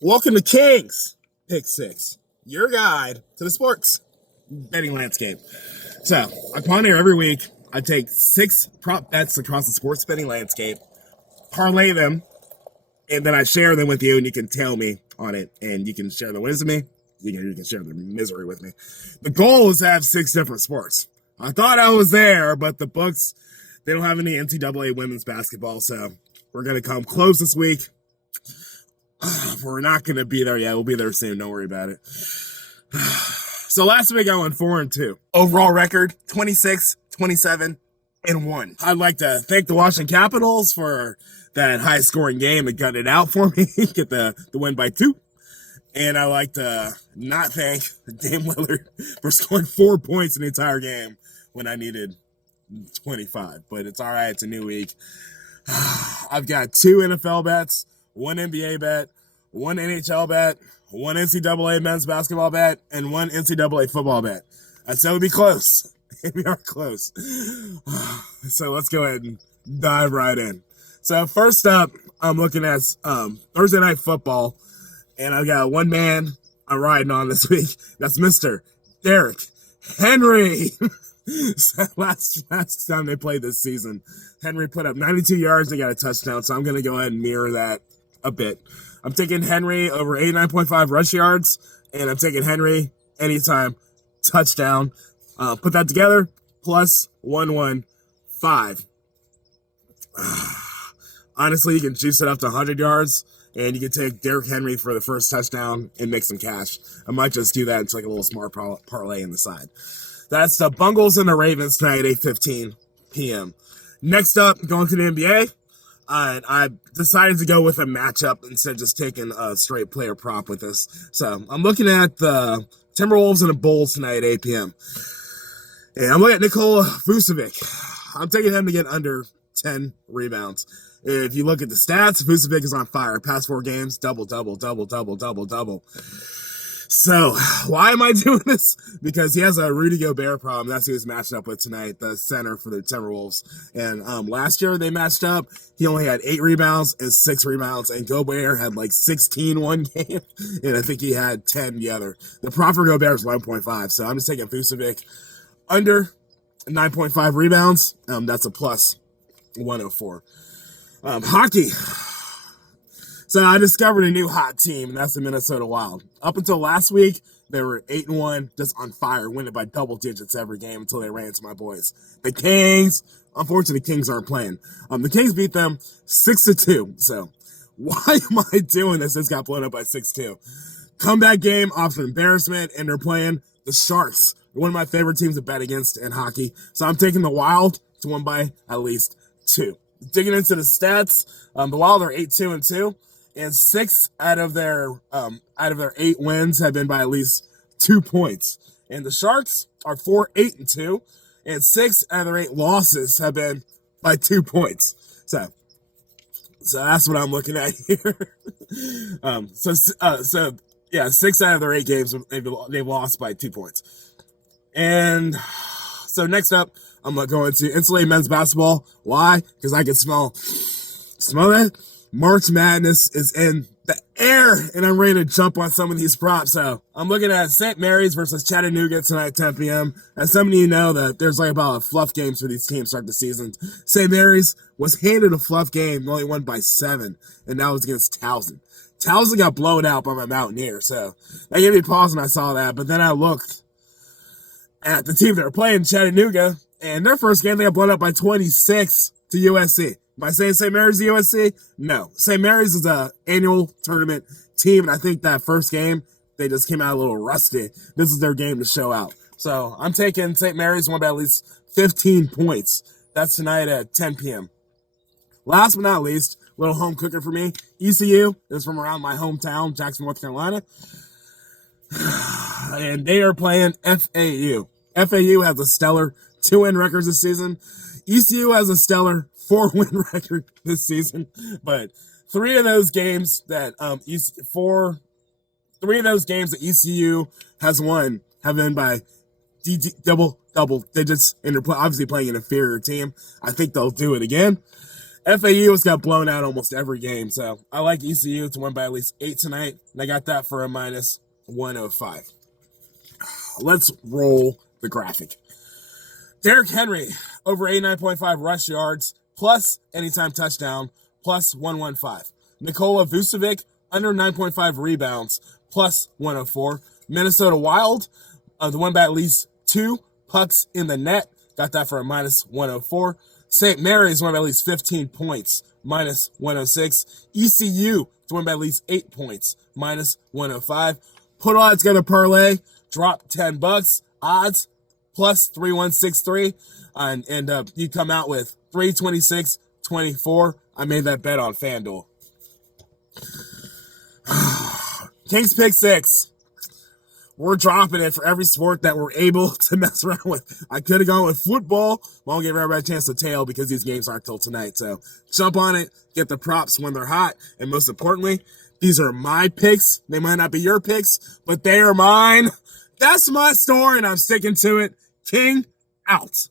Welcome to King's Pick Six, your guide to the sports betting landscape. So, I come on here every week. I take 6 prop bets across the sports betting landscape, parlay them, and then I share them with you, and you can tell me on it, and you can share the wins with me. You can share the misery with me. The goal is to have 6 different sports. I thought I was there, but the books, they don't have any NCAA women's basketball, so we're going to come close this week. We're not going to be there yet. We'll be there soon. Don't worry about it. So last week I went 4-2. Overall record, 26, 27, and 1. I'd like to thank the Washington Capitals for that high scoring game and got it out for me. Get the win by 2. And I like to not thank Dame Lillard for scoring 4 points in the entire game when I needed 25. But it's all right. It's a new week. I've got 2 NFL bets, 1 NBA bet, 1 NHL bet, 1 NCAA men's basketball bet, and 1 NCAA football bet. I said we'd be close. We are close. So let's go ahead and dive right in. So first up, I'm looking at Thursday Night Football, and I've got one man I'm riding on this week. That's Mr. Derrick Henry. So last time they played this season, Henry put up 92 yards and got a touchdown, so I'm going to go ahead and mirror that a bit. I'm taking Henry over 89.5 rush yards, and I'm taking Henry anytime touchdown. Put that together, plus 115. Honestly, you can juice it up to 100 yards, and you can take Derrick Henry for the first touchdown and make some cash. I might just do that and take a little smart parlay on the side. That's the Bungles and the Ravens tonight at 8:15 p.m. Next up, going to the NBA. I decided to go with a matchup instead of just taking a straight player prop with this. So I'm looking at the Timberwolves and the Bulls tonight at 8 p.m. And I'm looking at Nikola Vucevic. I'm taking him to get under 10 rebounds. If you look at the stats, Vucevic is on fire. Past 4 games, double. So, why am I doing this? Because he has a Rudy Gobert problem. That's who he's matched up with tonight, the center for the Timberwolves. And last year they matched up. He only had 8 rebounds and 6 rebounds, and Gobert had like 16 one game, and I think he had 10 the other. The prop for Gobert is 1.5, so I'm just taking Vucevic under 9.5 rebounds. That's a plus 104. Hockey. So I discovered a new hot team, and that's the Minnesota Wild. Up until last week, they were 8-1, just on fire, winning by double digits every game until they ran into my boys. The Kings, unfortunately, the Kings aren't playing. The Kings beat them 6-2. So why am I doing this? This got blown up by 6-2. Comeback game off an embarrassment, and they're playing the Sharks. They're one of my favorite teams to bet against in hockey. So I'm taking the Wild to win by at least 2. Digging into the stats, the Wild are 8-2-2. And 6 out of their 8 wins have been by at least 2 points. And the Sharks are 4-8-2, and 6 out of their 8 losses have been by 2 points. So that's what I'm looking at here. 6 out of their 8 games they've lost by 2 points. And so next up, I'm going to NCAA men's basketball. Why? Because I can smell that. March Madness is in the air, and I'm ready to jump on some of these props. So I'm looking at St. Mary's versus Chattanooga tonight at 10 p.m. As some of you know, that there's like about fluff games for these teams to start the season. St. Mary's was handed a fluff game, only won by 7, and that was against Towson. Towson got blown out by my Mountaineer, so that gave me pause when I saw that. But then I looked at the team that were playing, Chattanooga, and their first game they got blown up by 26 to USC. Am I saying St. Mary's USC? No. St. Mary's is an annual tournament team, and I think that first game, they just came out a little rusty. This is their game to show out. So I'm taking St. Mary's won by at least 15 points. That's tonight at 10 p.m. Last but not least, little home cooker for me. ECU is from around my hometown, Jackson, North Carolina. And they are playing FAU. FAU has a stellar 2-win record this season. ECU has a stellar 4-win record this season, but 3 of those games that ECU has won have been by double digits, and they're obviously playing an inferior team. I think they'll do it again. FAU has got blown out almost every game, so I like ECU to win by at least 8 tonight, and I got that for a minus 105. Let's roll the graphic. Derrick Henry, over 89.5 rush yards, plus anytime touchdown, plus 115. Nikola Vucevic, under 9.5 rebounds, plus 104. Minnesota Wild, the one by at least 2 pucks in the net, got that for a minus 104. St. Mary's, one by at least 15 points, minus 106. ECU, to win by at least 8 points, minus 105. Put all that together, parlay, drop $10, odds, plus 3163, and you come out with 326.24. I made that bet on FanDuel. Kings pick 6. We're dropping it for every sport that we're able to mess around with. I could have gone with football. Won't give everybody a chance to tail because these games aren't till tonight. So jump on it, get the props when they're hot, and most importantly, these are my picks. They might not be your picks, but they are mine. That's my story, and I'm sticking to it. King out.